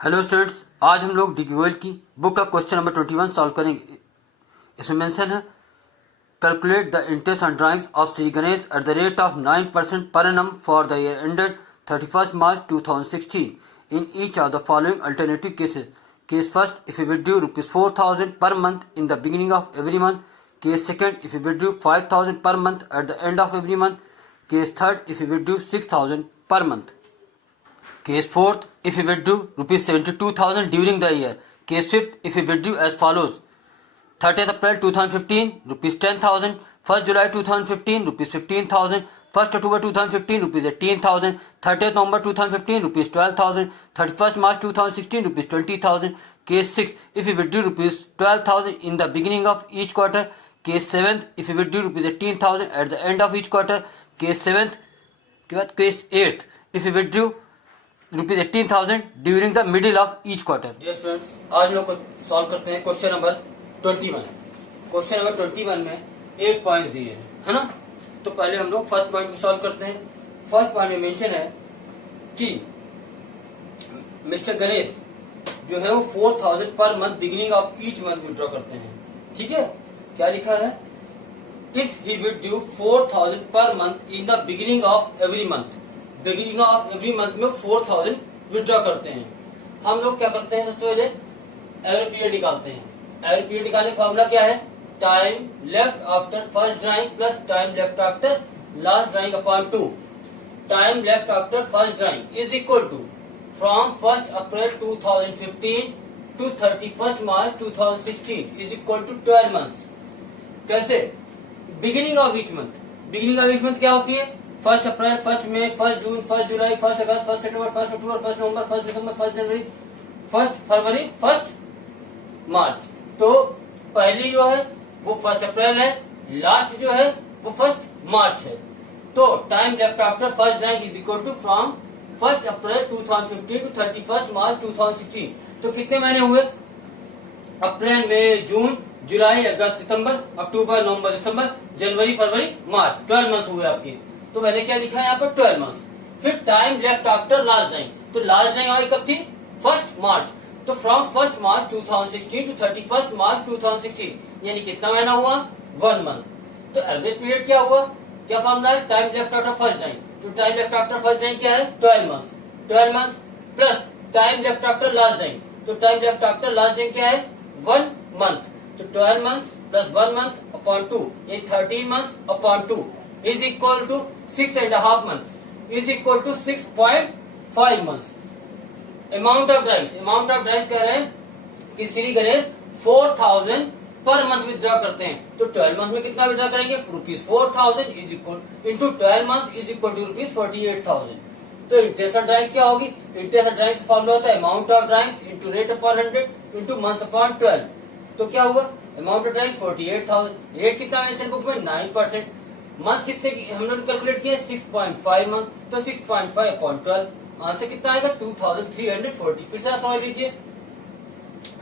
Hello students, आज हम लोग डी गोयल की बुक का क्वेश्चन नंबर 21 सॉल्व करेंगे। इसमें मेंशन है calculate the interest on drawings of Shri Ganesh at the rate of 9% per annum for the year ended 31st March 2016 in each of the following alternative cases. Case first, if you withdrew ₹4,000 per month in the beginning of every month. Case second, if you withdraw 5,000 per month at the end of every month. Case third, if you withdraw 6,000 per month. Case fourth, if you withdrew ₹72,000 during the year. Case fifth, if you withdrew as follows: 30th April 2015, ₹10,000; 1st July 2015, ₹15,000; 1st October 2015, ₹18,000; 30th November 2015, ₹12,000; 31st March 2016, ₹20,000. Case 6, if you withdrew ₹12,000 in the beginning of each quarter. Case 7, if you withdrew ₹18,000 at the end of each quarter. Case 7th के बाद case 8, if you withdrew ₹18,000 during the middle of each quarter. Dear students, आज लोग solve करते हैं question number 21। Question number 21 में 8 point दिए हैं, है ना। तो पहले हम लोग फर्स्ट पॉइंट को सॉल्व करते हैं। फर्स्ट पॉइंट में मेंशन है कि मिस्टर गणेश जो है वो 4,000 per month beginning of each month withdraw करते हैं। ठीक है, क्या लिखा है? If he withdrew 4,000 per month in the beginning of every month. Beginning of every month में 4,000 विड्रॉ करते हैं। हम लोग क्या करते हैं, सबसे पहले एवरेज पीरियड निकालते हैं। एवरेज पीरियड निकालने का फॉर्मूला क्या है? Time left after first drawing plus time left after last drawing upon 2। Time left after first drawing is equal to from 1st April 2015 to 31st March 2016 is equal to 12 months. कैसे? Beginning of each month. Beginning of each month क्या होती है? 1st अप्रैल, 1st मई, 1st जून, 1st जुलाई, 1st अगस्त, 1st सितंबर, 1st अक्टूबर, 1st नवंबर, 1st दिसंबर, 1st जनवरी, 1st फरवरी, 1st मार्च। तो पहली जो है वो 1st अप्रैल है, लास्ट जो है वो 1st मार्च है। तो time left after first drawing is equal to from 1st April 2015 to 31st March 2016। तो कितने महीने हुए? अप्रैल, मई, जून, जुलाई, अगस्त, सितंबर, अक्टूबर, नवंबर, दिसंबर, जनवरी, फरवरी, मार्च। 12 मंथ हुए आपके। तो मैंने क्या लिखा है यहाँ पर? 12 मंथ। फिर time left after last drawing, तो लास्ट ड्राइंग आई कब थी? 1st मार्च। तो from 1st March 2016 to 31st March 2016 यानी कितना महीना हुआ? 1 मंथ। तो एवरेज पीरियड क्या हुआ? क्या फॉर्मूला है? Time left after first drawing. तो time left after first drawing क्या है? 12 month. 12 month plus time left after last drawing. तो time left after last drawing क्या है? 1 मंथ। तो 12 मंथ प्लस 1 मंथ अपॉन 2 ये 13 month upon 2 is equal to 6.5 month is equal to 6.5 month. Amount of drives कह रहे हैं कि Shri Ganesh 4,000 per month withdraw करते हैं। तो 12 मंथ में कितना विड्रॉ करेंगे? ₹4,000 is equal into 12 month is equal to ₹48,000। तो इंटरेस्ट ऑन ड्राइव्स क्या होगी? इंटरेस्ट ऑन ड्राइव्स फॉर्मूला होता है amount of drives into rate upon 100 into month upon 12। तो क्या हुआ? Amount of drives 48,000। रेट कितना मेंशन बुक में? 9%। मंथ कितने की हम लोग कैलकुलेट किए? 6.5 मंथ। तो 6.5 अपॉन 12 आंसर कितना आएगा? 2,340। फिर से समझ लीजिए,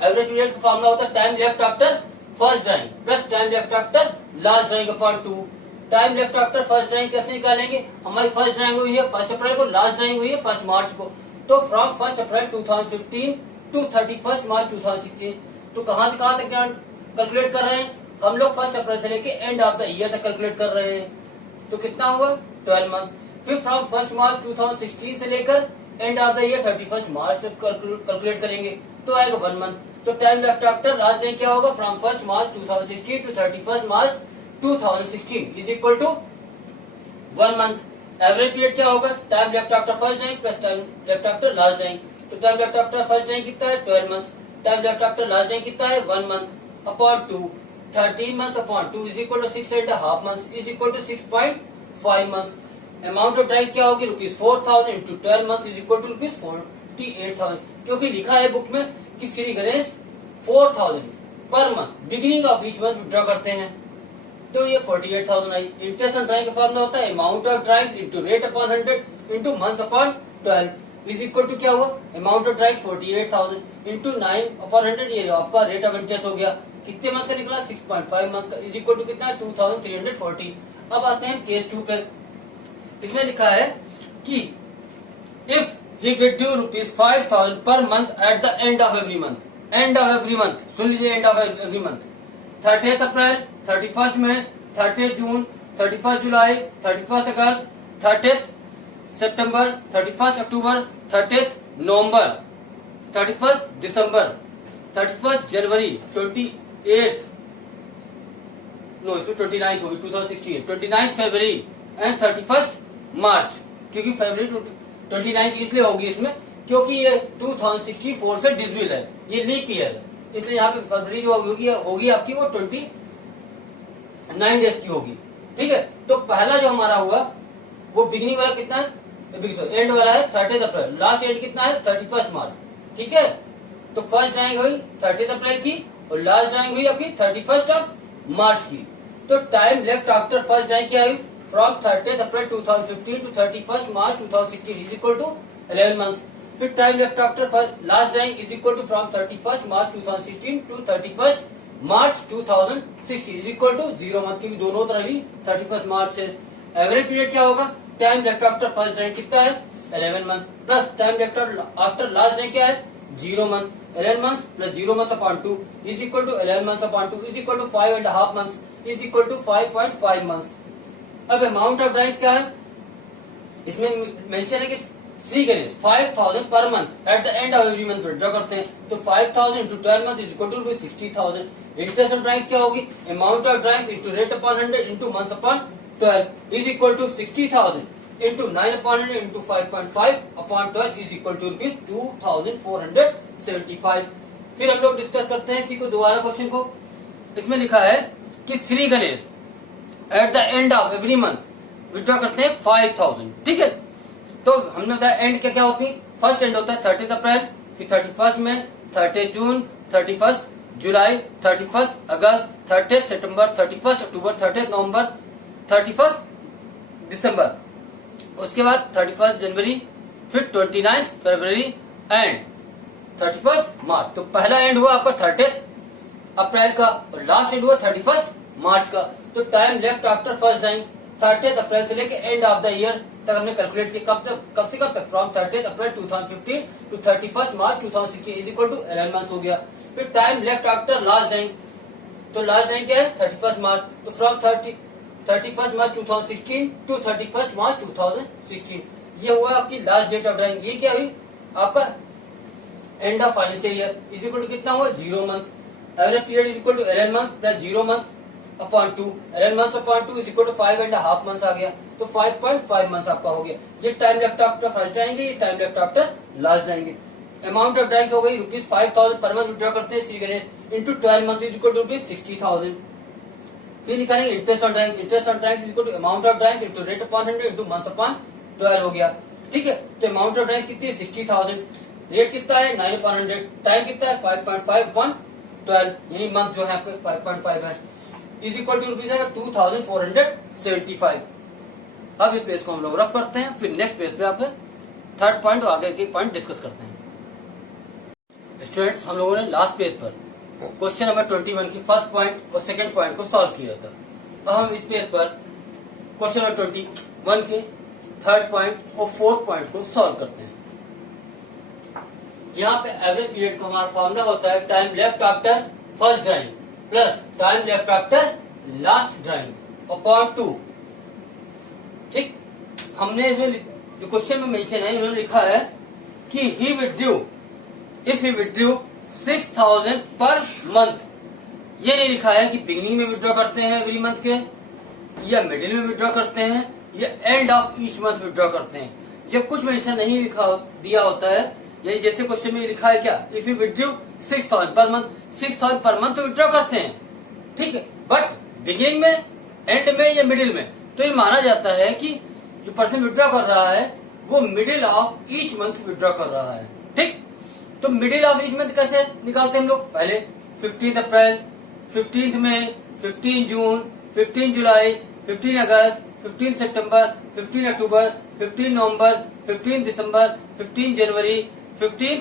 एवरेज पीरियड का फॉर्मूला होता है time left after first drawing plus time left after last drawing upon 2। Time left after first drawing कैसे निकालेंगे? हमारी फर्स्ट ड्राइंग हुई है 1st अप्रैल को, लास्ट ड्राइंग हुई है 1st मार्च को। तो from 1st April 2015 to 31st March 2016। तो कहां से कहां तक कैलकुलेट कर रहे हैं हम लोग? 1st अप्रैल से लेके एंड ऑफ द ईयर तक कैलकुलेट कर रहे हैं। तो कितना हुआ? 12 मंथ। फिर फ्रॉम 1st मार्च 2016 से लेकर end of the year 31st मार्च तक कैलकुलेट करेंगे तो आएगा 1 मंथ। तो time left after last day क्या होगा? From 1st March 2016 to 31st March 2016 is equal to 1 month. Average period क्या होगा? Time left after first drawing plus time left after last drawing. तो time left after first drawing कितना है? 12 month. Time left after last drawing कितना है? 1 month upon 2। 13 months upon 2 is equal to 6.5 months is equal to 6.5 months। Amount of drives क्या होगी? ₹4,000 into 12 month is equal to ₹48,000। क्योंकि लिखा है book में कि Shri Ganesh 4,000 per month beginning of each month withdraw करते हैं। तो ये 48,000 आई। इंटरेस्ट ऑन ड्राइंग का फॉर्मूला होता है amount of drives into rate upon 100 into month upon 12 is equal to क्या हुआ? Amount of drives 48,000 into 9 upon 100 ये आपका रेट ऑफ इंटरेस्ट हो गया। कितने मंथ का निकला? 6.5 मंथ का इज इक्वल टू कितना? 2,340। अब आते हैं केस 2 पे। इसमें लिखा है कि इफ ही विल ड्यू ₹5,000 per month at the end of every month. End of every month, सुन लीजिए, एंड ऑफ एवरी मंथ। 30 अप्रैल, 31 मई, 30 जून, 31 जुलाई, 31 अगस्त, 30 सितंबर, 31 अक्टूबर, 30 नवंबर, 31 दिसंबर, 31 जनवरी, 28 नो इसमें 29 होगी 2016, 29 फरवरी एंड 31 मार्च। क्योंकि फरवरी 29 इसलिए होगी इसमें क्योंकि ये 2064 से डिविजिबल है, ये लीप ईयर है, इसलिए यहाँ पे फरवरी जो होगी आपकी वो 29 डेज की होगी। ठीक है, तो पहला जो हमारा हुआ वो बिगिनिंग वाला कितना है, एंड वाला है 30 अप्रैल, लास्ट एंड कितना है 31 मार्च। ठीक है, तो फर्स्ट ड्राइंग हुई 30 अप्रैल की और लास्ट ड्राइंग हुई आपकी 31 ऑफ मार्च की। तो time left after first drawing क्या हुई, from 30 April 2015 to 31 March 2016 is equal to 11 months. फिर time left after first last drawing is equal to from 31 March 2016 to 31 March 2016 is equal to 0 month, क्योंकि दोनों तरफ ही 31 मार्च है। Average period क्या होगा, time left after first drawing कितना है 11 month, plus time left after last drawing क्या है 0 month. 11 months plus 0 month upon 2 is equal to 11 months upon 2 is equal to 5.5 months is equal to 5.5 months। अब amount of drawings क्या है, इसमें mention है कि Shri Ganesh 5,000 per month at the end of every month withdraw करते हैं, तो 5,000 into 12 month is equal to 60,000। Interest of drawings क्या होगी, amount of drawings into rate upon 100 into months upon 12 is equal to 60,000 into 9 upon 100 into 5.5 upon 12 is equal to ₹2,475। फिर हम लोग discuss करते हैं इसी को दोबारा क्वेश्चन को। इसमें लिखा है कि Shri Ganesh eight the end of every month withdraw करते हैं 5,000। ठीक है, तो हमने बताया एंड क्या क्या होती है, फर्स्ट एंड होता है 30 अप्रैल, फिर 31 मई, 30 जून, 31 जुलाई, 31 अगस्त, 30 सितंबर, 31 अक्टूबर, 30 नवंबर, 31 दिसंबर, उसके बाद 31 जनवरी, फिर 29 फरवरी एंड 31 मार्च। तो पहला एंड हुआ आपका 30 अप्रैल का और लास्ट एंड हुआ 31 मार्च का। तो time left after first drawing 30 अप्रैल से लेके एंड ऑफ द ईयर तक हमने कैलकुलेट किया, कब से कब तक, from 30 April 2015 to 31 March 2016 is equal to 11 months हो गया। फिर time left after last drawing, तो लास्ट ड्राइंग क्या है 31 मार्च, तो फ्रॉम 31 मार्च 2016 टू 31 मार्च 2016 ये हुआ आपकी लास्ट डेट ऑफ ड्राइंग। ये क्या हुई आपका end of financial year is equal to कितना हुआ 0 month. Average period is equal to 11 month plus 0 month upon 2, 11 months upon 2 is equal to 5.5 months आ गया, तो 5.5 मंथ्स आपका हो गया। ये time left after first drawing, ये time left after last drawing. Amount of drawings हो गई ₹5,000 पर मंथ विड्रॉ करते हैं Shri Ganesh into 12 month is equal to ₹60,000। फिर निकालेंगे interest on drawing, interest on drawings is equal to amount of drawings into rate upon 100 into months upon 12 हो गया। ठीक है, तो अमाउंट ऑफ ड्राइंग्स कितनी है 60,000, रेट कितना है 9 अपॉन 100, टाइम कितना है 5.5 अपॉन 12, यही मंथ जो है आपके 5.5 है, इज इक्वल टू ₹2,475। अब इस पेज को हम लोग रफ करते हैं, फिर नेक्स्ट पेज पे आपसे थर्ड पॉइंट और आगे के पॉइंट डिस्कस करते हैं। स्टूडेंट्स, हम लोगों ने लास्ट पेज पर क्वेश्चन नंबर 21 की फर्स्ट पॉइंट और सेकंड पॉइंट को सॉल्व किया था। अब हम इस पेज पर क्वेश्चन नंबर 21 के थर्ड पॉइंट और फोर्थ पॉइंट को सॉल्व करते हैं। यहाँ पे एवरेज पीरियड का हमारा फॉर्मूला होता है time left after first drawing plus time left after last drawing upon 2। ठीक, हमने इसमें जो क्वेश्चन में मेंशन है इन्होंने लिखा है कि ही withdrew if he withdrew 6,000 per month. ये नहीं लिखा है कि बिगिनिंग में विड्रॉ करते हैं एवरी मंथ के, या मिडिल में विड्रॉ करते हैं, या end of each month withdraw करते हैं। जब कुछ मेंशन नहीं लिखा दिया होता है, यानी जैसे क्वेश्चन में लिखा है क्या, if you withdrew 6,000 per month, 6,000 पर मंथ विड्रॉ करते हैं। ठीक है, बट बिगिनिंग में, एंड में या मिडिल में, तो ये माना जाता है कि जो पर्सन विड्रॉ कर रहा है वो middle of each month withdraw कर रहा है। ठीक, तो मिडिल ऑफ ईच मंथ कैसे निकालते हैं हम लोग, पहले 15 अप्रैल, 15 मई, 15 जून, 15 जुलाई, 15 अगस्त, 15 सितंबर, 15 अक्टूबर, 15 नवंबर, 15 दिसंबर, 15 जनवरी, 15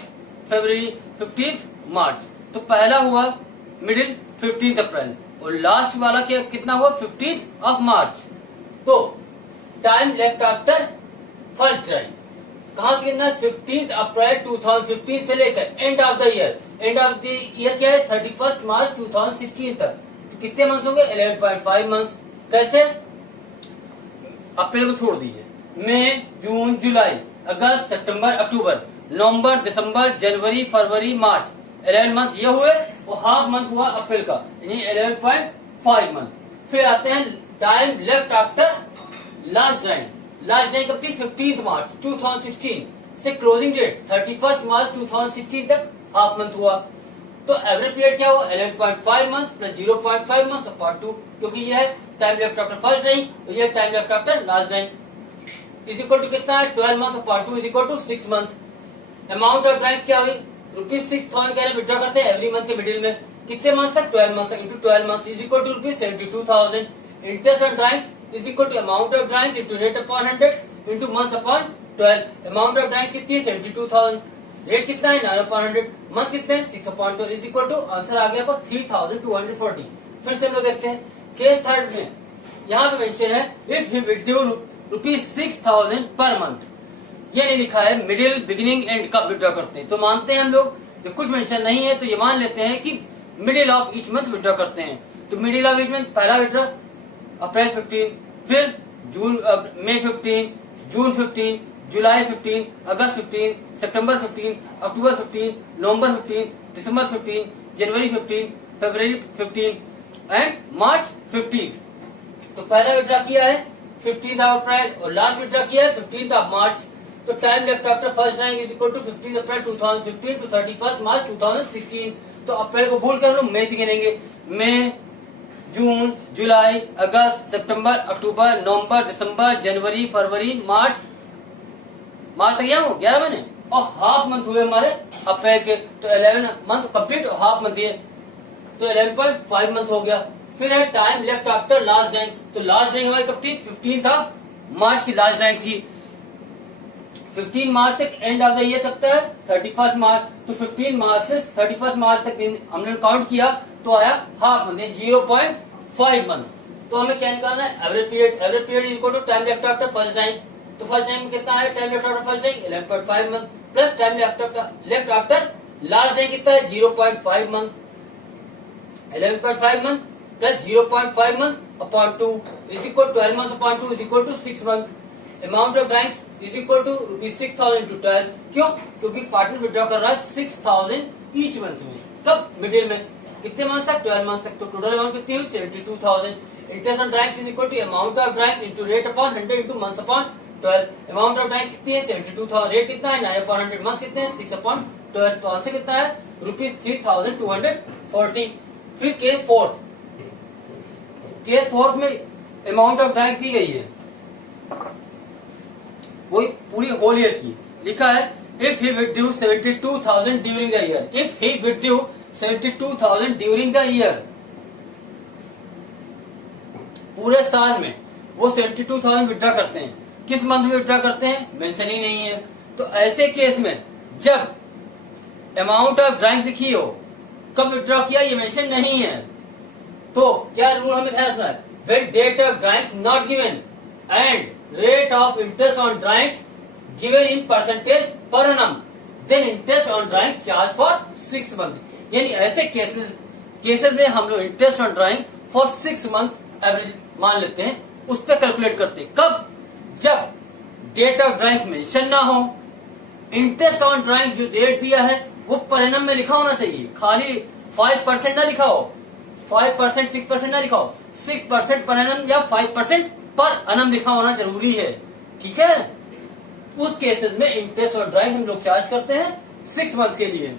फरवरी, 15 मार्च। तो पहला हुआ मिडिल 15 अप्रैल और लास्ट वाला क्या कितना हुआ 15 मार्च। तो time left after first drawing कहां से गिनना है? 15 अप्रैल 2015 से लेकर end of the year. And of the year क्या है? 31 मार्च 2016 तक। तो कितने मंथ्स होंगे? 11.5 मंथ्स। कैसे? अप्रैल को छोड़ दीजिए, मई, जून, जुलाई, अगस्त, सितंबर, अक्टूबर, नवंबर, दिसंबर, जनवरी, फरवरी, मार्च, 11 मंथ ये हुए, और हाफ मंथ हुआ अप्रैल का, यानी 11.5 मंथ। फिर आते हैं time left after last drawing. Last drawing कब थी? 15 मार्च 2016 से क्लोजिंग डेट 31 मार्च 2016 तक हाफ मंथ हुआ। तो एवरेज पीरियड क्या हुआ? 11.5 मंथ प्लस 0.5 मंथ अपॉन 2, क्योंकि ये है time left after first drawing और ये time left after last drawing. Is equal to कितना है? 12 month upon 2 is equal to 6 month. Amount of drawings क्या हुई? ₹6,000 कह रहे विड्रॉ करते हैं एवरी मंथ के मिडिल में। कितने मंथ तक? 12 मंथ तक, into 12 month is equal to ₹72,000। Interest on drawings is equal to amount of drawings into rate upon 100 into month upon 12। Amount of drawings कितनी है? 72,000। रेट कितना है? 9 अपॉन 100। मंथ कितने हैं? 6 upon 12 is equal to answer आ गया आपका 3,240। फिर से हम लोग देखते हैं केस थर्ड में। यहाँ पे मेंशन है if he withdraw ₹6,000 per month. ये नहीं लिखा है मिडिल, बिगिनिंग, एंड कब विड्रॉ करते हैं। तो मानते हैं हम लोग कि कुछ मेंशन नहीं है, तो ये मान लेते हैं कि middle of each month withdraw करते हैं। तो मिडिल ऑफ ईच मंथ पहला विड्रॉ अप्रैल 15, फिर मई 15, जून 15, जुलाई 15, अगस्त 15, सितंबर 15, अक्टूबर 15, नवंबर 15, दिसंबर 15, जनवरी 15, फरवरी 15 एंड मार्च 15। तो पहला विड्रॉ किया है 15 अप्रैल और लास्ट विड्रॉ किया है 15 मार्च। तो time left after first drawing is equal to 15 April 2015 to 31 March 2016। तो अप्रैल को भूल कर हम लोग मई से गिनेंगे। मई, जून, जुलाई, अगस्त, सितंबर, अक्टूबर, नवंबर, दिसंबर, जनवरी, फरवरी, मार्च तक गया हूँ 11 महीने, और हाफ मंथ हुए हमारे अप्रैल के। तो 11 मंथ कंप्लीट और हाफ मंथ ये, तो 11.5 मंथ हो गया। फिर है time left after last drawing. तो लास्ट ड्राइंग हमारी कब थी? 15 मार्च की लास्ट ड्राइंग थी। 15 मार्च तक एंड ऑफ द ईयर कब तक है? 31 मार्च। तो 15 मार्च से 31 मार्च तक हमने काउंट किया तो आया हाफ मंथ, 0.5 मंथ। तो हमें क्या निकालना है? Average period. Average period equal to time left after first drawing. तो फर्स्ट ड्राइंग में कितना है? Time left after first drawing 11.5 month plus time left after last drawing कितना है? 0.5 month. 11.5 month plus 0.5 month upon 2 is equal 12 month upon 2 is equal to 6 month. Amount of drawings is equal to ₹6,000 into 12। क्यों? क्योंकि partner withdraw कर रहा है 6,000 each month में। कब? Middle में। कितने मंथ तक? 12 मंथ तक। तो टोटल अमाउंट कितनी हुई? 72,000। Interest on drawings is equal to amount of drawings into rate upon 100 into month upon 12। Amount of drawings कितनी है? 72,000। रेट कितना है? 9 अपॉन 100। मंथ कितने हैं? 6 अपॉन 12। तो आंसर कितना है? ₹3,240। फिर केस फोर्थ। केस फोर्थ में अमाउंट ऑफ ड्राइंग्स दी गई है, वही पूरी होल ईयर की। लिखा है if he withdrew 72,000 during the year. If he withdrew 72,000 during the year, पूरे साल में वो 72,000 विड्रॉ करते हैं। किस मंथ में विड्रॉ करते हैं? मेंशन ही नहीं है। तो ऐसे केस में जब अमाउंट ऑफ ड्राइंग लिखी हो, कब विड्रॉ किया ये मेंशन नहीं है, तो क्या रूल हमें ध्यान रखना है? When date of drawings not given and rate of interest on drawings given in percentage per annum, then interest on drawing charge for 6 month। यानी ऐसे केसेस में हम लोग interest on drawing for 6 month average मान लेते हैं, उस पर कैलकुलेट करते हैं। कब? जब डेट ऑफ ड्राइंग मेंशन ना हो, इंटरेस्ट ऑन ड्राइंग जो डेट दिया है वो पर एनम में लिखा होना चाहिए। खाली 5% ना लिखा हो, 5%, 6% ना लिखा हो, 6% पर एनम या 5% पर अनम लिखा होना जरूरी है। ठीक है? उस केसेस में इंटरेस्ट और ड्राइंग हम लोग चार्ज करते हैं 6 मंथ के लिए।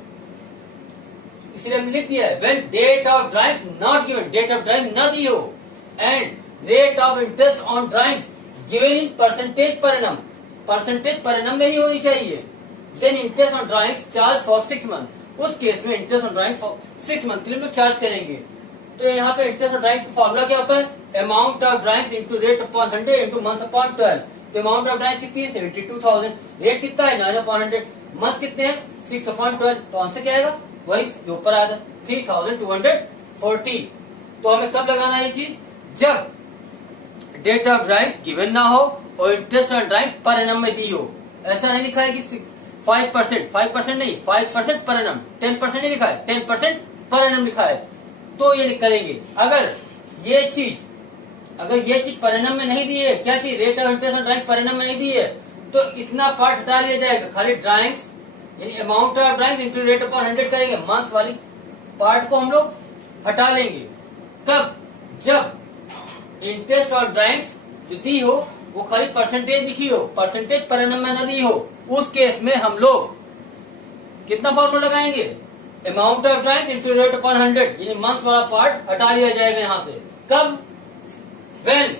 इसलिए हमने लिख दिया है when date of drawings not given, date of drawing ना दी हो, and rate of interest on drawings given in percentage per annum, percentage per annum में ही होनी चाहिए, then interest on drawings charge for 6 month. उस केस में interest on drawing for 6 month के लिए हम लोग चार्ज करेंगे। तो यहाँ पे इंटरेस्ट ऑफ ड्राइंग्स का फॉर्मूला क्या होता है? Amount of drawings into rate upon 100 into month upon 12। तो अमाउंट ऑफ ड्राइंग्स कितनी है? 72,000। रेट कितना है? 9 अपॉन 100। मंथ कितने हैं? 6 अपॉन 12। तो आंसर क्या आएगा? वही जो ऊपर आएगा 3,240। तो हमें कब लगाना है ये चीज? जब डेट ऑफ ड्राइंग्स गिवन ना हो और इंटरेस्ट ऑन ड्राइंग्स पर एनम में दी हो। ऐसा नहीं लिखा है कि 5%, 5% नहीं, 5% पर एनम, 10% नहीं लिखा है, 10% पर एनम लिखा है। तो ये करेंगे। अगर ये चीज पर एनम में नहीं दी है, क्या चीज, rate of interest on drawing पर एनम में नहीं दी है, तो इतना पार्ट हटा लिया जाएगा। खाली ड्राइंग्स यानी amount of drawing into rate upon 100 करेंगे, मंथ्स वाली पार्ट को हम लोग हटा लेंगे। कब? जब इंटरेस्ट ऑन ड्राइंग्स जो दी हो वो खाली परसेंटेज लिखी हो, परसेंटेज पर एनम में न दी हो, उस केस में हम लोग कितना फॉर्मूला लगाएंगे, amount of drawings into rate upon 100, यानी मंथ्स वाला पार्ट हटा लिया जाएगा यहाँ से। कब? When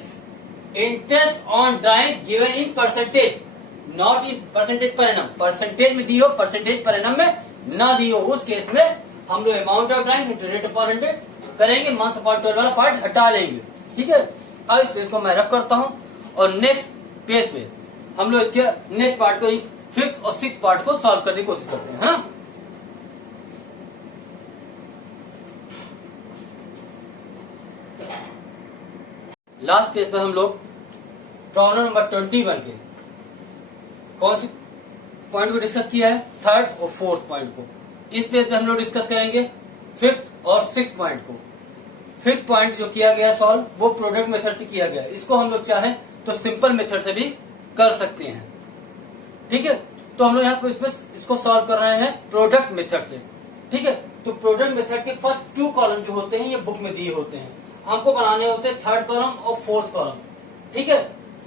interest on drawing given in percentage, not in percentage per annum, percentage में दी हो, परसेंटेज पर एनम में ना दी हो, उस केस में हम लोग amount of drawing into rate upon 100 करेंगे, मंथ्स अपॉन 12 वाला पार्ट हटा लेंगे। ठीक है, अब इस पेज को मैं रख करता हूँ और नेक्स्ट पेज पे हम लोग इसके नेक्स्ट पार्ट को, 5th और 6th पार्ट को सॉल्व करने की कोशिश करते हैं। हाँ, लास्ट पेज पर हम लोग प्रॉब्लम नंबर 21 के कौन सी पॉइंट को डिस्कस किया है, 3rd और 4th पॉइंट को। इस पेज पे हम लोग डिस्कस करेंगे 5th और 6th पॉइंट को। 5th पॉइंट जो किया गया सॉल्व, वो प्रोडक्ट मेथड से किया गया। इसको हम लोग चाहें तो सिंपल मेथड से भी कर सकते हैं। ठीक है, तो हम लोग यहाँ पर इसको सॉल्व कर रहे हैं प्रोडक्ट मेथड से। ठीक है, तो प्रोडक्ट मेथड के फर्स्ट 2 कॉलम जो होते हैं ये बुक में दिए होते हैं, हमको बनाने होते हैं 3rd कॉलम और 4th कॉलम। ठीक है,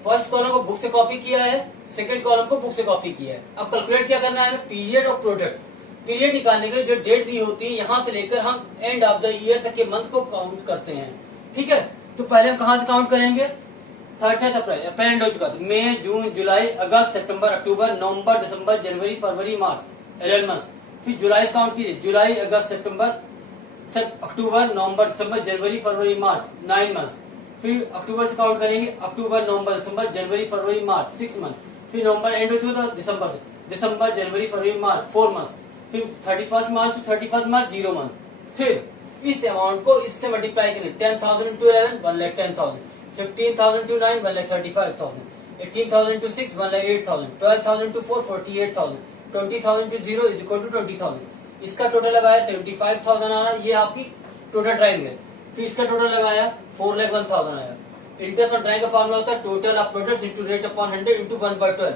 फर्स्ट कॉलम को बुक से कॉपी किया है, सेकंड कॉलम को बुक से कॉपी किया है। अब कैलकुलेट क्या करना है, पीरियड और प्रोडक्ट। पीरियड निकालने के लिए जो डेट दी होती है, यहाँ से लेकर हम एंड ऑफ द ईयर तक के मंथ को काउंट करते हैं। ठीक है, तो पहले हम कहाँ से काउंट करेंगे, 30 अप्रैल, अप्रैल हो चुका था, मई, जून, जुलाई, अगस्त, सितंबर, अक्टूबर, नवंबर, दिसंबर, जनवरी, फरवरी, मार्च, 11 मंथ। फिर जुलाई से काउंट कीजिए, जुलाई, अगस्त, सितंबर, अक्टूबर, नवंबर, दिसंबर, जनवरी, फरवरी, मार्च, 9 मंथ। फिर अक्टूबर से काउंट करेंगे, अक्टूबर, नवंबर, दिसंबर, जनवरी, फरवरी, मार्च, 6 मंथ। फिर नवंबर एंड हो चुका था दिसंबर से, दिसंबर, जनवरी, फरवरी, मार्च, 4 मंथ। फिर 31 मार्च टू 31 मार्च, 0 मंथ। फिर इस अमाउंट को इससे मल्टीप्लाई करें, 10,000 into 11, 1,10,000, 15,000 into 9, 1,35,000, 18,000 into 6, 1,08,000, 12,000 into 4, 48,000, 20,000 into 0 is equal to 20,000। इसका टोटल लगाया 75,000 आ रहा, ये आपकी टोटल ड्राइंग है। फिर इसका टोटल लगाया 4,01,000 आया। इंटरेस्ट ऑन ड्राइंग का फॉर्मूला होता है total of product into rate upon 100 into 1/12।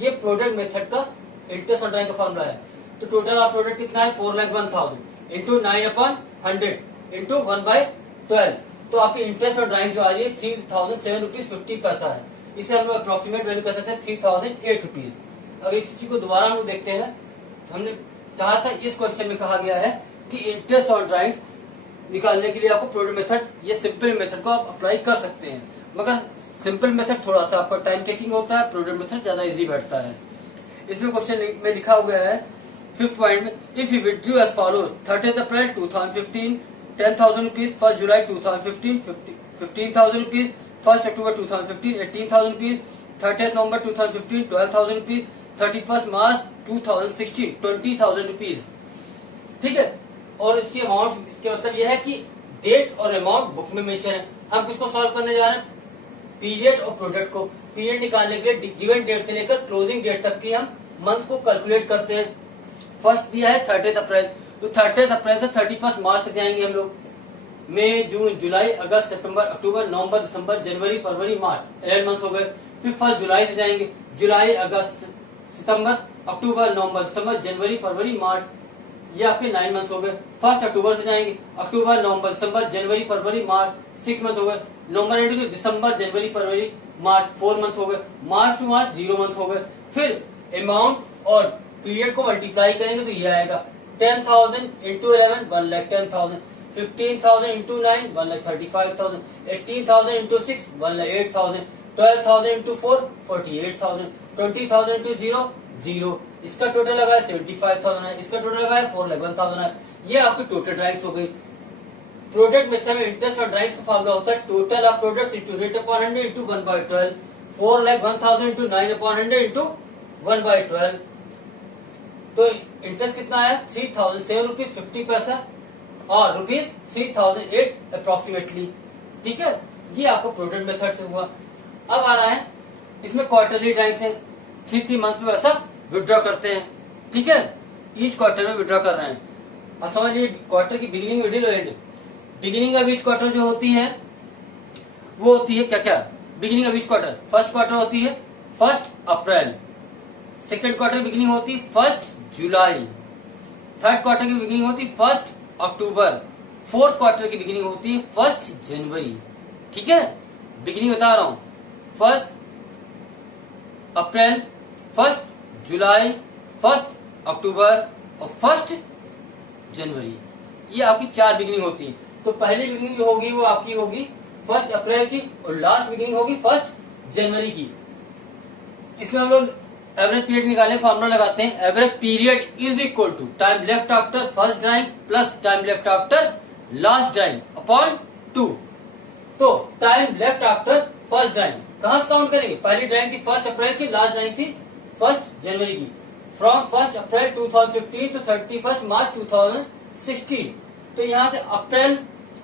ये प्रोडक्ट मेथड का इंटरेस्ट ऑन ड्राइंग का फॉर्मूला है। तो टोटल ऑफ प्रोडक्ट कितना है, 4,01,000 इंटू 9/100 इंटू 1/12। तो आपकी इंटरेस्ट ऑन ड्राइंग जो आ रही है 3,007 रुपीज 50 है। इसे हम अप्रोक्सीमेट वैल्यू कह सकते हैं 3,008 रुपीज। अगर इस चीज को दोबारा हम देखते हैं, हमने कहा था इस क्वेश्चन में कहा गया है कि इंटरेस्ट ऑन ड्राइंग्स निकालने के लिए आपको प्रोडक्ट मेथड, ये सिंपल मेथड को आप अप्लाई कर सकते हैं, मगर सिंपल मेथड थोड़ा सा आपका टाइम टेकिंग होता है, प्रोडक्ट मेथड ज्यादा इजी बैठता है। इसमें क्वेश्चन में लिखा हुआ है 5th पॉइंट में, if you withdrew as follows 30 April 2015 10,000 rupees, 1 July 2015 15,000 rupees, 1 October 2015 18,000 rupees, 30 November 2015 12,000 rupees, 31 March 2016 20,000 rupees. ठीक है, और इसकी अमाउंट, इसके मतलब यह है कि डेट और अमाउंट बुक में मेंशन है। हम किसको सॉल्व करने जा रहे हैं, पीरियड और प्रोडक्ट को। पीरियड निकालने के लिए गिवन डेट से लेकर क्लोजिंग डेट तक की हम मंथ को कैलकुलेट करते हैं। फर्स्ट दिया है 30 अप्रैल, तो 30 अप्रैल से 31 मार्च तक जाएंगे हम लोग। मई, जून, जुलाई, अगस्त, सितंबर, अक्टूबर, नवंबर, दिसंबर, जनवरी, फरवरी, मार्च, 11 मंथ हो गए। फिर 1 जुलाई से जाएंगे, जुलाई, अगस्त, सितंबर, अक्टूबर, नवंबर, दिसंबर, जनवरी, फरवरी, मार्च, ये आपके 9 मंथ हो गए। 1 अक्टूबर से जाएंगे, अक्टूबर, नवंबर, दिसंबर, जनवरी, फरवरी, मार्च, 6 मंथ हो गए। नवंबर and December, January, February, March, 4 month हो गए। मार्च टू मार्च 0 मंथ हो गए। फिर अमाउंट और पीरियड को मल्टीप्लाई करेंगे तो ये आएगा 10,000 into 11 1,10,000, 15,000 into 9 1,35,000, 18,000 into 6 1,08,000, 12,000 into 4 48,000, 20,000 into 0 0। इसका टोटल लगाया 75,000 है, इसका टोटल लगाया 4,11,000 है। ये आपकी टोटल ड्राइंग्स हो गई। प्रोडक्ट मेथड में इंटरेस्ट और ड्राइंग्स का फॉर्मूला होता है total of products into rate upon 100 into 1/12, 4,01,000 into 9/100 into 1/12। तो इंटरेस्ट कितना आया 3,007 रुपीज 50 पैसा और रुपीज 3,008 अप्रोक्सीमेटली। ठीक है, ये आपको प्रोडक्ट मेथड से हुआ। अब आ रहा है इसमें क्वार्टरली ड्राइंग्स है। 3 मंथ में पैसा विड्रॉ करते हैं। ठीक है, ईच क्वार्टर में विड्रॉ कर रहे हैं। और समझिए क्वार्टर की बिगिनिंग, मिडिल और and. Beginning of each quarter जो होती है वो होती है क्या क्या, beginning of each quarter, first quarter होती है 1 अप्रैल, सेकेंड क्वार्टर की बिगिनिंग होती है 1 जुलाई, थर्ड क्वार्टर की बिगिनिंग होती है 1 अक्टूबर, फोर्थ क्वार्टर की बिगिनिंग होती है 1 जनवरी। ठीक है, बिगिनिंग बता रहा हूं, 1 अप्रैल, 1 जुलाई, 1 अक्टूबर और 1 जनवरी। ये आपकी 4 बिगिनिंग होती है। तो पहली बिगिनिंग जो होगी वो आपकी होगी 1 अप्रैल की और लास्ट बिगिनिंग होगी 1 जनवरी की। इसमें हम लोग एवरेज पीरियड निकालने फॉर्मूला लगाते हैं, average period is equal to time left after first drawing plus time left after last drawing upon 2। तो time left after first drawing कहां से काउंट करेंगे, पहली ड्राइंग थी 1 अप्रैल की, लास्ट ड्राइंग थी 1 जनवरी की। From 1 April 2015 to 31 March 2016। तो यहाँ से अप्रैल,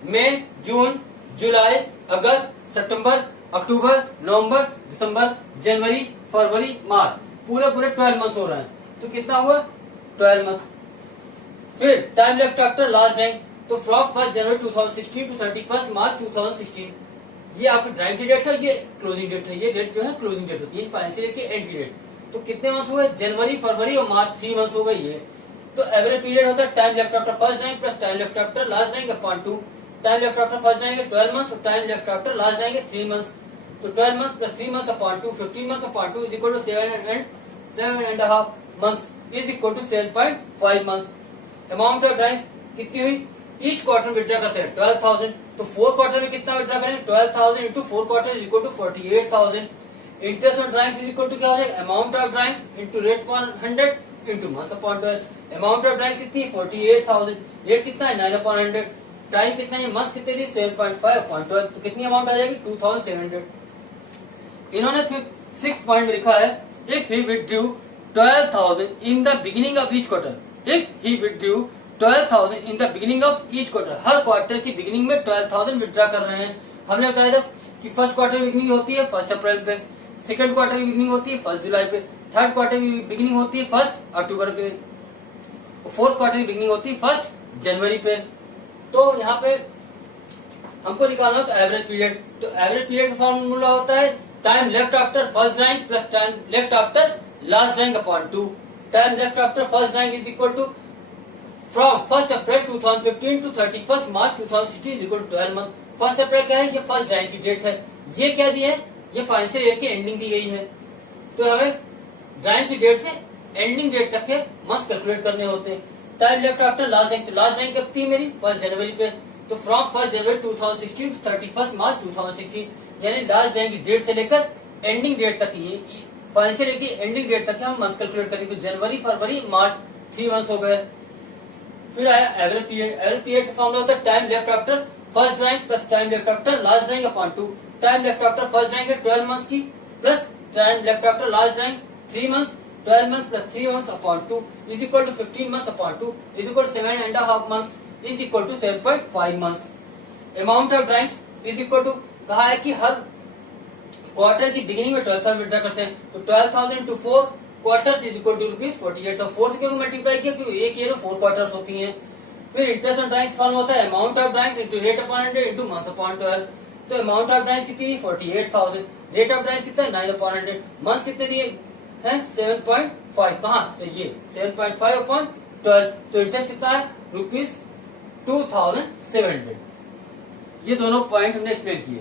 मई, जून, जुलाई, अगस्त, सितंबर, अक्टूबर, नवंबर, दिसंबर, जनवरी, फरवरी, मार्च, पूरे 12 मंथ हो रहे हैं। तो कितना हुआ 12 मंथ। फिर time left after last drawing, तो फ्रॉम 1 जनवरी 2016 टू 31 मार्च 2016। ये आपकी ड्राइंग की डेट है, ये क्लोजिंग डेट है। ये डेट जो है क्लोजिंग डेट होती है फाइनेंशियल ईयर की एंड की डेट। तो कितने मंथ हुए, जनवरी, फरवरी और मार्च, 3 मंथ हो गए ये। तो एवरेज पीरियड होता है time left after first drawing plus time left after last drawing upon 2। Time left after first drawing 12 month और time left after last drawing 3 month. तो 12 month plus 3 month upon 2, 15 month upon 2 is equal to 7.5 months is equal to 7.5 month. Amount of drawing कितनी हुई, each quarter withdraw करते हैं 12,000। तो 4 quarter में कितना withdraw करें, 12,000 into 4 quarter is equal to 48,000। Interest on drawings is equal to क्या हो जाएगा, amount of drawings into rate upon 100 into month upon 12। Amount of drawings कितनी है 48,000, रेट कितना है 9 अपॉन 100, टाइम कितना है, मंथ कितने थी 7.5 अपॉन 12। तो कितनी अमाउंट आ जाएगी 2,700। इन्होंने फिर 6 पॉइंट में लिखा है, if he withdrew 12,000 in the beginning of each quarter, if he withdrew 12,000 in the beginning of each quarter, हर क्वार्टर की बिगिनिंग में 12,000 विड्रॉ कर रहे हैं। हमने बताया था कि फर्स्ट क्वार्टर की बिगिनिंग होती है 1 अप्रैल पे, सेकंड क्वार्टर की बिगिनिंग होती है 1 जुलाई पे, थर्ड क्वार्टर की बिगिनिंग होती है 1 अक्टूबर पे, फोर्थ क्वार्टर की बिगिनिंग होती है 1 जनवरी पे। तो यहाँ पे हमको निकालना हो तो एवरेज पीरियड, तो एवरेज पीरियड का फॉर्मूला होता है time left after first drawing plus time left after last drawing upon 2। Time left after first drawing is equal to from 1 April 2015 to 31 March 2016 is equal to 12 month. 1 April क्या है, ये first drawing की date है। ये क्या दिया है, ये फाइनेंशियल ईयर की एंडिंग दी गई है। तो हमें ड्राइंग की डेट से एंडिंग डेट तक के मंथ कैलकुलेट करने होते हैं। Time left after last drawing, तो लास्ट ड्राइंग कब थी मेरी 1 जनवरी पे, तो फ्रॉम 1 जनवरी 2016 टू 31 मार्च 2016, यानी लास्ट ड्राइंग की डेट से लेकर एंडिंग डेट तक, ये फाइनेंशियल ईयर की एंडिंग डेट तक हम मंथ कैलकुलेट करेंगे। तो जनवरी, फरवरी, मार्च, 3 मंथ हो गए। फिर आया एवरेज पीरियड। एवरेज पीरियड का फॉर्मूला होता है time left after first drawing plus time left after last drawing upon 2। Time left after first drawing है 12 मंथ की, plus time left after last drawing 3 month, 12 month plus 3 month upon 2 is equal to 15 month upon 2 is equal to 7.5 month is equal to 7.5 month. Amount of drawings is equal to, कहा है कि हर quarter की beginning में 12,000 withdraw करते हैं। तो 12,000 into 4 quarter is equal to ₹48,000। 4 से क्यों मल्टीप्लाई किया, क्योंकि एक ईयर में 4 क्वार्टर्स होती हैं। फिर इंटरेस्ट ऑन ड्राइंग्स फॉर्म होता है amount of drawings into rate upon 100 into month upon 12। तो अमाउंट ऑफ ड्राइंग्स कितनी 48,000, रेट ऑफ ड्राइंग्स कितना 9 अपॉन 100, मंथ कितने दिए हैं 7.5, कहाँ से ये 7.5 अपॉन 12। तो इंटरेस्ट कितना है ₹2,700। ये दोनों पॉइंट हमने एक्सप्लेन किए।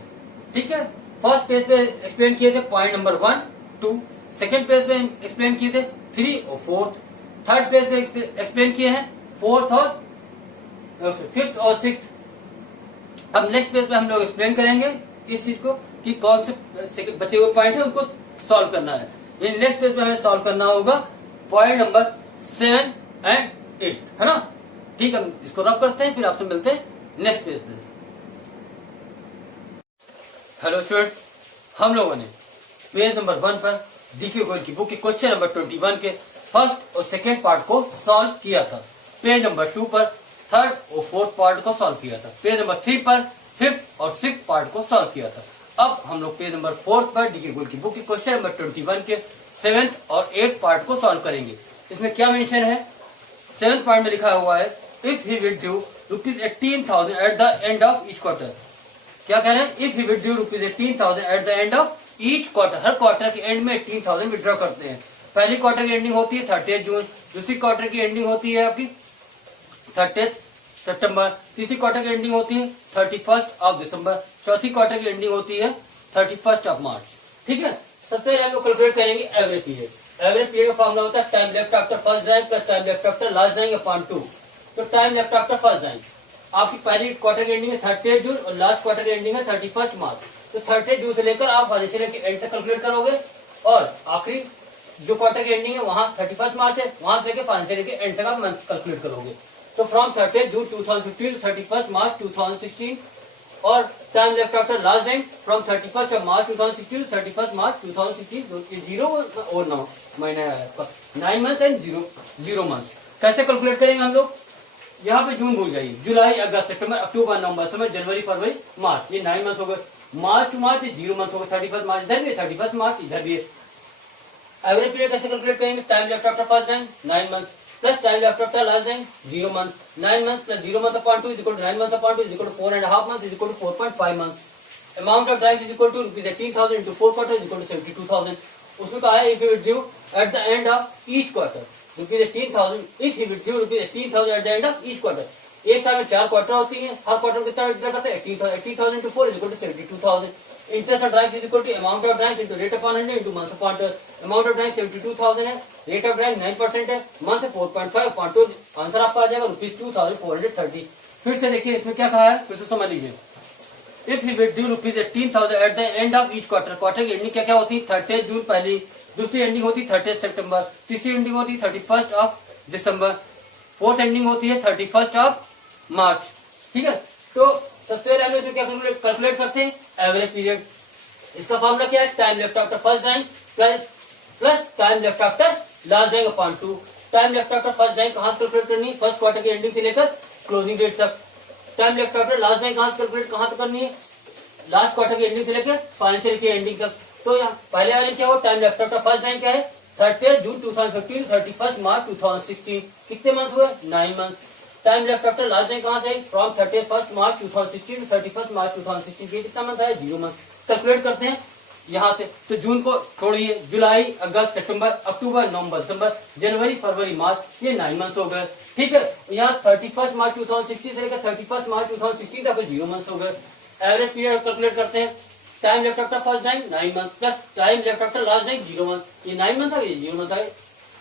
ठीक है, फर्स्ट पेज पे एक्सप्लेन किए थे पॉइंट नंबर 1, 2, सेकंड पेज पे एक्सप्लेन किए थे 3 और 4th, थर्ड पेज पे एक्सप्लेन किए हैं 4th और 5th और 6th। अब नेक्स्ट पेज पे हम लोग एक्सप्लेन करेंगे इस चीज को कि कौन से बचे हुए पॉइंट है उनको सॉल्व करना है। इन नेक्स्ट पेज पे हमें सॉल्व करना होगा पॉइंट नंबर 7 एंड 8, है ना। ठीक है, हम इसको रफ करते हैं, फिर आपसे मिलते हैं नेक्स्ट पेज पे। हेलो स्टूडेंट्स, हम लोगों ने पेज नंबर 1 पर डीके गोयल की बुक के क्वेश्चन नंबर 21 के फर्स्ट और सेकेंड पार्ट को सॉल्व किया था। पेज नंबर 2 पर थर्ड और फोर्थ पार्ट को सॉल्व किया था। पेज नंबर 3 पर फिफ्थ और सिक्स्थ पार्ट को सॉल्व किया था। अब हम लोग पेज नंबर 4 पर डीके गोयल की बुक के क्वेश्चन नंबर 21 के 7th और 8th पार्ट को सॉल्व करेंगे। इसमें क्या मेंशन है, 7th पार्ट में लिखा हुआ है if he will due ₹18,000 eight the end of each quarter. क्या कह रहे हैं, if he will due ₹18,000 eight the end of each quarter, हर क्वार्टर के एंड में 18,000 विड्रॉ करते हैं। पहली क्वार्टर की एंडिंग होती है 30 जून, दूसरी क्वार्टर की एंडिंग होती है आपकी 30 सितंबर, तीसरी क्वार्टर की एंडिंग होती है 31 ऑफ दिसंबर, चौथी क्वार्टर की एंडिंग होती है 31 ऑफ मार्च। ठीक है, सबसे पहले हम लोग कैलकुलेट करेंगे एवरेज पीरियड। एवरेज पीरियड का फॉर्मूला होता है time left after first drawing plus time left after last drawing upon 2। तो time left after first drawing, आपकी पहली क्वार्टर की एंडिंग है 30 जून और लास्ट क्वार्टर की एंडिंग है 31 मार्च। तो 30 जून से लेकर आप फाइनेंशियल के एंड तक कैलकुलेट करोगे और आखिरी जो क्वार्टर की एंडिंग है वहां 31 मार्च है, वहां से लेकर फाइनेंशियल के एंड तक आप मंथ कैलकुलेट करोगे। तो फ्रॉम 30 जून 2015 टू 31 मार्च 2016 और time left after last drawing from 31 of March 2016 to 31 March 2016। Zero और 9 महीने आया, 9 मंथ एंड जीरो मंथ। कैसे कैलकुलेट करेंगे हम लोग, यहाँ पे जून भूल जाइए, जुलाई अगस्त सितंबर अक्टूबर नवंबर समय जनवरी फरवरी मार्च, ये 9 मंथ हो गए। मार्च टू मार्च 0 मंथ हो गए, 31 मार्च इधर भी है, 31 मार्च इधर भी है। एवरेज पीरियड कैसे कैलकुलेट करेंगे, time left after first drawing 9 month plus time left after last drawing 0 month, 9 month plus 0 month upon 2 is equal to 9 month upon 2 is equal to 4.5 month is equal to 4.5 month. Amount of drawing is equal to ₹18,000 into 4 quarter is equal to 72,000। उसमें कहा है if you due at the end of each quarter ₹18,000, if you due ₹18,000 eight the end of each quarter. एक साल में 4 quarter होती है, हर quarter कितना withdraw करते हैं 18,000 into 4 is equal to 72,000। Interest of drawing is equal to amount of drawing into rate upon 100 into month upon 12। Amount of drawing 72,000 है, rate of drawing 9% है, मंथ 4.5 अपॉन 2, आंसर आपका आ जाएगा ₹2,430। फिर से देखिए इसमें क्या कहा है, फिर से समझ लीजिए। If he will due ₹18,000 eight the end of each quarter, quarter की एंडिंग क्या क्या होती है 30 जून पहली, दूसरी एंडिंग होती है 30 सितंबर, तीसरी एंडिंग होती है 31 ऑफ दिसंबर, फोर्थ एंडिंग होती है 31 ऑफ मार्च। ठीक है, तो सबसे पहले हम लोग क्या कैलकुलेट करते हैं, एवरेज पीरियड। इसका फॉर्मूला क्या है, time left after first drawing plus time left after last drawing upon 2। Time left after first drawing कहां से कैलकुलेट करनी है, फर्स्ट क्वार्टर की एंडिंग से लेकर क्लोजिंग डेट तक। Time left after last drawing कहां से कैलकुलेट कहां तक करनी है, लास्ट क्वार्टर की एंडिंग से लेकर फाइनेंशियल की एंडिंग तक। तो यहाँ पहले वाले क्या हो, time left after first drawing क्या है 30 जून 2015 31 मार्च 2016, कितने मंथ हुए 9 month. Time left after last drawing कहां से, फ्रॉम 31 मार्च 2016 टू 31 मार्च 2016, ये कितना मंथ है 0 मंथ। कैलकुलेट करते हैं यहाँ से, तो जून को छोड़िए, जुलाई अगस्त सितंबर अक्टूबर नवंबर दिसंबर जनवरी फरवरी मार्च, ये 9 मंथ हो गए। ठीक है, यहाँ 31 मार्च 2016 से लेकर 31 मार्च 2016 तक 0 मंथ हो गए। एवरेज पीरियड कैलकुलेट करते हैं, time left after first drawing 9 month plus time left after last drawing 0 month, ये 9 मंथ है, ये 0 मंथ है।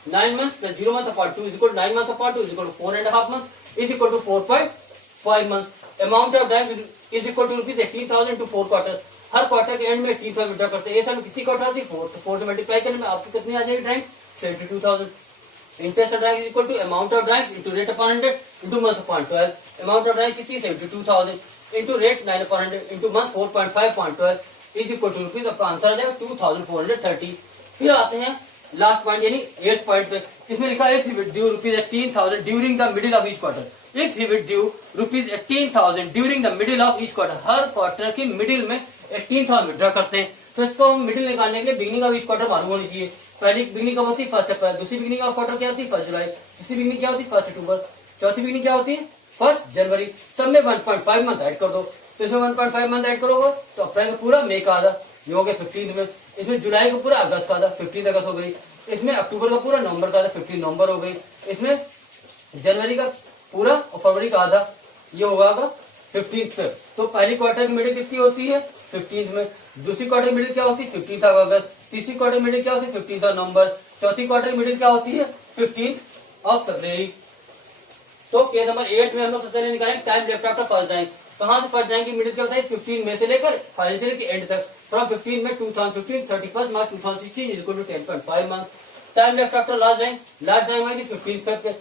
9 month plus 0 month upon 2 is equal to 9 month upon 2 is equal to 4.5 month is equal to 4.5 month. Amount of drawing is equal to ₹18,000 into 4 quarter, हर quarter के end में 18,000 withdraw करते हैं। ये साल कितनी क्वार्टर होती है 4, तो 4 से मल्टीप्लाई करने में आपको कितनी आ जाएगी drawing 72,000। Interest of drawing is equal to amount of drawing into rate upon 100 into month upon 12। Amount of drawing कितनी 72,000 into rate 9 upon 100 into month 4.5 upon 12 is equal to rupees, आपका आंसर आ जाएगा 2,430। फिर आते हैं लास्ट पॉइंट यानी 8th point पे, इसमें लिखा है if he will due ₹18,000 during the middle of each quarter. If he will due ₹18,000 during the middle of each quarter, हर क्वार्टर के मिडिल में 18,000 विड्रॉ करते हैं। तो इसको हम मिडिल निकालने के लिए बिगिनिंग ऑफ ईच क्वार्टर मालूम होनी चाहिए। पहली बिगिनिंग कब होती है 1 अप्रैल, दूसरी बिगिनिंग ऑफ क्वार्टर क्या होती है 1 जुलाई, तीसरी बिगिनिंग क्या होती है 1 अक्टूबर, चौथी बिगिनिंग क्या होती है 1 जनवरी। सब में 1.5 मंथ ऐड कर दो, तो इसमें 1.5 मंथ ऐड करोगे तो अप्रैल का पूरा मई का आधा, ये हो गया 15 में। इसमें जुलाई को पूरा अगस्त का आधा 15 अगस्त हो गई। इसमें अक्टूबर का पूरा नवंबर का आधा 15 नवंबर हो गई। इसमें जनवरी का पूरा और फरवरी का आधा, ये होगा 15 फेब। तो पहली क्वार्टर की मिडिल कितनी होती है 15 में, दूसरी क्वार्टर मिडिल क्या होती है 15 अगस्त, तीसरी क्वार्टर मिडिल क्या होती है 15 नवंबर, चौथी क्वार्टर मिडिल क्या होती है 15 ऑफ फरवरी। तो केस नंबर 8 में हम लोग सबसे निकालें time left after first drawing. कहां से फर्स्ट ड्राइंग की मिडिल क्या होता है 15 में से लेकर फाइनेंशियल के एंड तक, फ्रॉम 15 में 2015 31 March 2016 is equal to 10.5 month. Time left after last drawing, last drawing आएगी 15 फेब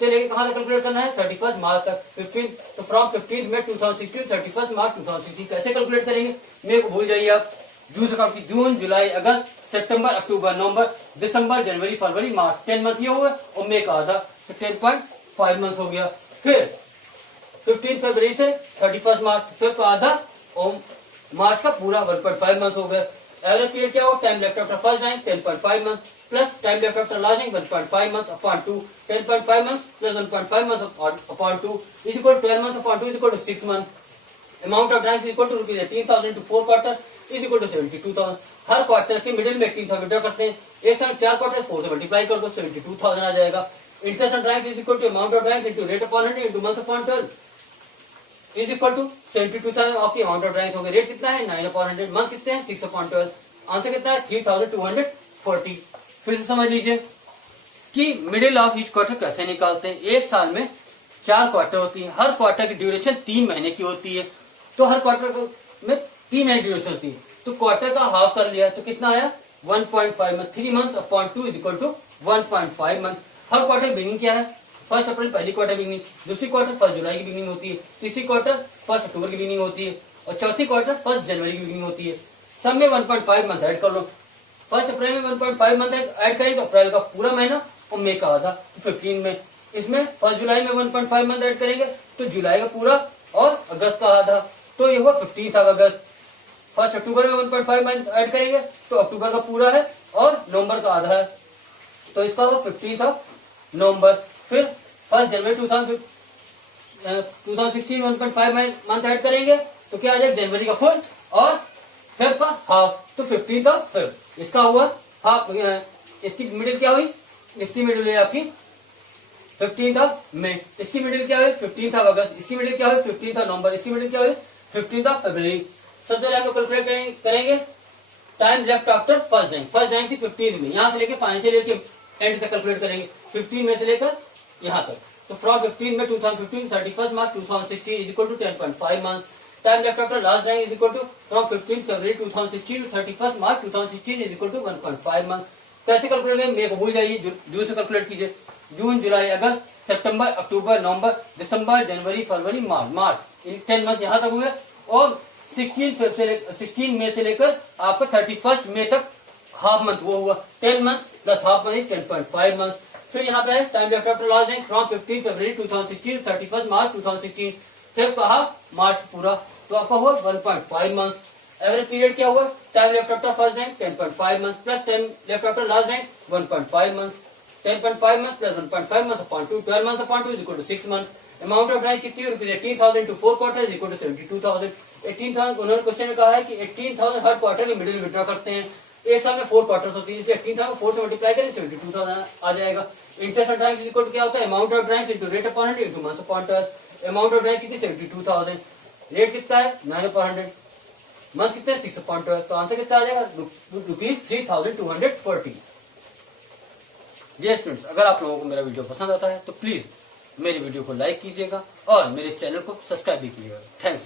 से लेकर कहां तक कैलकुलेट करना है 31 मार्च तक 15, तो फ्रॉम 15 में 2016 31 मार्च 2016 कैसे कैलकुलेट करेंगे, मेरे को भूल जाइए आप। जून जुलाई अगस्त सितंबर अक्टूबर नवंबर दिसंबर जनवरी फरवरी मार्च 10 मंथ ये हुआ और मई का आधा, तो 10.5 मंथ हो गया। फिर 15 फरवरी से 31 मार्च फिर का आधा और मार्च का पूरा 1.5 मंथ हो गया। एवरेज पीरियड क्या हो, time left after first drawing 10.5 month plus time left after last drawing 1.5 month upon 2, 10.5 month plus 1.5 month upon 2 is equal 12 month upon 2 is equal to 6 month. Amount of drawing is equal to rupees 18,000 to 4 quarter is equal to 72,000. हर quarter के middle में 18,000 withdraw करते हैं. एक साथ 4 quarter 4 से multiply कर दो 72,000 आ जाएगा. Interest on drawing is equal to amount of drawing into rate upon 100 into month upon 12 is equal to 72,000. आपकी अमाउंट ऑफ ड्राइंग हो गई. रेट कितना है 9 अपॉन 100. मंथ कितने हैं 6 अपॉन 12. आंसर कितना है 3,240. फिर से समझ लीजिए कि मिडिल ऑफ ईच क्वार्टर कैसे निकालते हैं. एक साल में 4 क्वार्टर होती है. हर क्वार्टर की ड्यूरेशन 3 महीने की होती है. तो हर क्वार्टर में 3 महीने ड्यूरेशन होती है. तो क्वार्टर का हाफ कर लिया तो कितना आया 1.5 month. 3 month upon 2 is equal to 1.5 month. हर क्वार्टर की बिगिनिंग क्या है, फर्स्ट अप्रैल पहली क्वार्टर बिगिनिंग, दूसरी क्वार्टर 1 जुलाई की बिगिनिंग होती है, तीसरी क्वार्टर 1 अक्टूबर की बिगिनिंग होती है और चौथी क्वार्टर 1 जनवरी की बिगिनिंग होती है. सब में 1.5 मंथ ऐड कर लो. फर्स्ट अप्रैल में 1.5 मंथ ऐड करेंगे तो अप्रैल का पूरा महीना और मई का आधा तो 15 में. इसमें 1 जुलाई में 1.5 मंथ ऐड करेंगे तो जुलाई का पूरा और अगस्त का आधा तो ये हुआ 15 अगस्त. फर्स्ट अक्टूबर में 1.5 मंथ ऐड करेंगे तो अक्टूबर का पूरा है और नवंबर का आधा है तो इसका हुआ 15 नवंबर. फिर 1 जनवरी 2016 1.5 मंथ ऐड करेंगे तो क्या आ जाएगा जनवरी का फुल और फेब का हाफ तो 15 फेब. इसका हुआ हाफ. इसकी मिडिल क्या हुई, इसकी मिडिल है आपकी 15 मई. इसकी मिडिल क्या हुई 15 अगस्त. इसकी मिडिल क्या हुई 15 नवंबर. इसकी मिडिल क्या हुई 15 फरवरी. सबसे पहले हम लोग कैलकुलेट करेंगे time left after first drawing. First drawing थी 15 में, यहाँ से लेकर फाइनेंशियल ईयर के एंड तक कैलकुलेट करेंगे 15 में से लेकर यहाँ तक. तो फ्रॉम 15 में 2015 31 March 2016 is equal to 10.5 month. Time left after last drawing is equal to from 15 February 2016 to 31 March 2016 is equal to 1.5 month. कैसे कैलकुलेट करेंगे, मेरे को भूल जाइए, जून से कैलकुलेट कीजिए. जून जुलाई अगस्त सितंबर अक्टूबर नवंबर दिसंबर जनवरी फरवरी मार्च 10 मंथ यहाँ तक हुए और 16 मई से लेकर आपका 31 मई तक हाफ मंथ वो हुआ 10 month plus half month 10.5 month. फिर यहाँ पे है time left after last drawing from 15 February 2016 31 March 2016 फिर कहा मार्च पूरा तो आपका हुआ 1.5 मंथ. एवरेज पीरियड क्या हुआ, time left after first drawing 10.5 month plus time left after last drawing 1.5 month. 10.5 month plus 1.5 month upon 2 12 month upon 2 is equal to 6 month. Amount of drawing कितनी rupees 18,000 to 4 quarter is equal to 72,000. 18,000 उन्होंने question में कहा है कि 18,000 हर quarter के middle withdraw करते हैं. एक साल में 4 क्वार्टर्स होती है इसलिए 18,000 4 से मल्टीप्लाई करें 72,000 आ जाएगा. Interest on drawing is equal to क्या होता है amount of drawing into rate upon 100 into month upon 12. Amount of drawing कितनी 72,000. रेट कितना है 9 अपॉन 100. मंथ कितने 6 अपॉन 12. तो आंसर कितना आ जाएगा रुपीज 3,240. डियर स्टूडेंट्स, अगर आप लोगों को मेरा वीडियो पसंद आता है तो प्लीज मेरी वीडियो को लाइक कीजिएगा और मेरे चैनल को सब्सक्राइब भी कीजिएगा. थैंक्स.